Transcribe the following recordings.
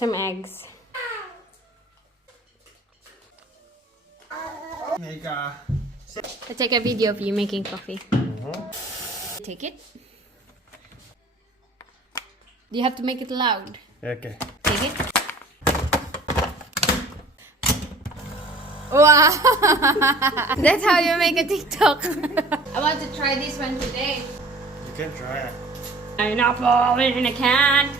some eggs. I take a video of you making coffee. Take it. You have to make it loud. Okay. Take it. Wow! That's how you make a TikTok. I want to try this one today. You can try it. Pineapple in a can.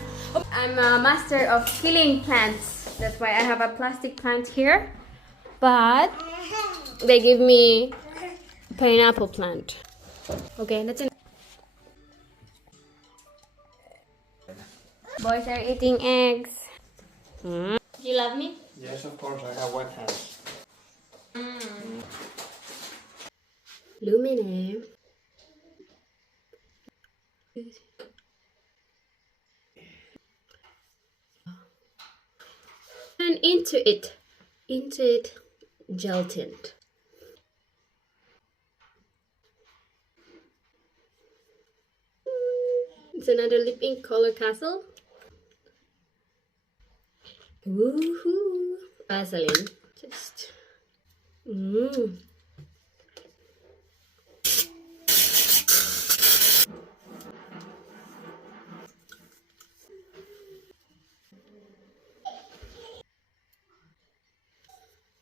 I'm a master of killing plants. That's why I have a plastic plant here. But they give me pineapple plant. Okay, that's it. Boys are eating eggs. Do you love me? Yes, of course. I have one hand. Lumine. And into it, gelatin. It's another lip ink color castle. Woohoo! Vaseline. Just.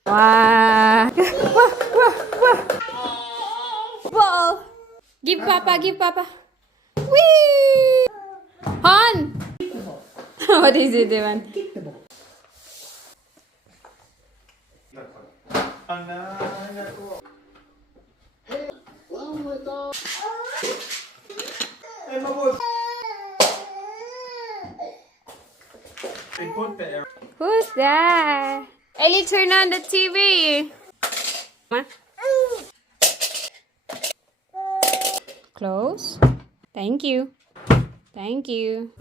Wow! Ball! Give Papa, give Papa. Whee! Han! What is it, Evan? Who's that? Ellie, turn on the TV. Come on. Close. Thank you. Thank you.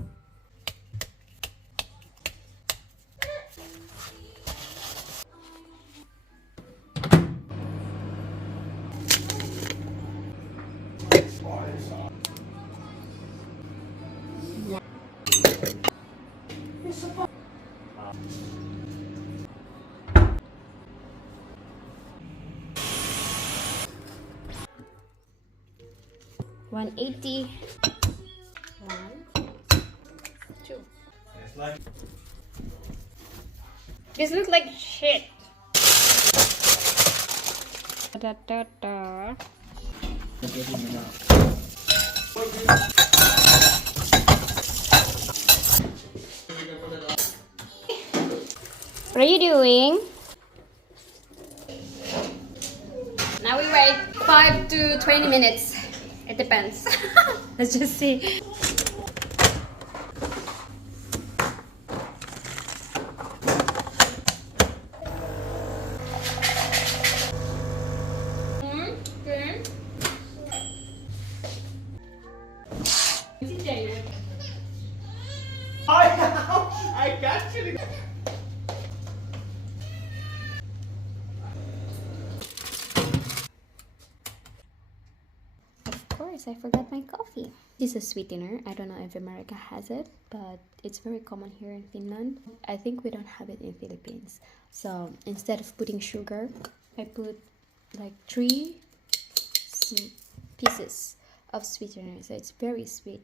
$180. 1, 2. This looks like shit. Da, da, da. What are you doing? Now we wait 5 to 20 minutes. It depends. Let's just see. I got you. Of course, I forgot my coffee. This is a sweetener. I don't know if America has it, but it's very common here in Finland. I think we don't have it in Philippines. So instead of putting sugar, I put like 3 pieces of sweetener. So it's very sweet.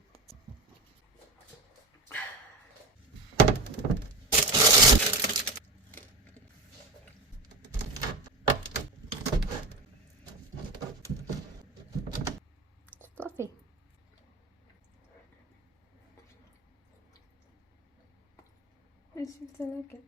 Fluffy. I just like it.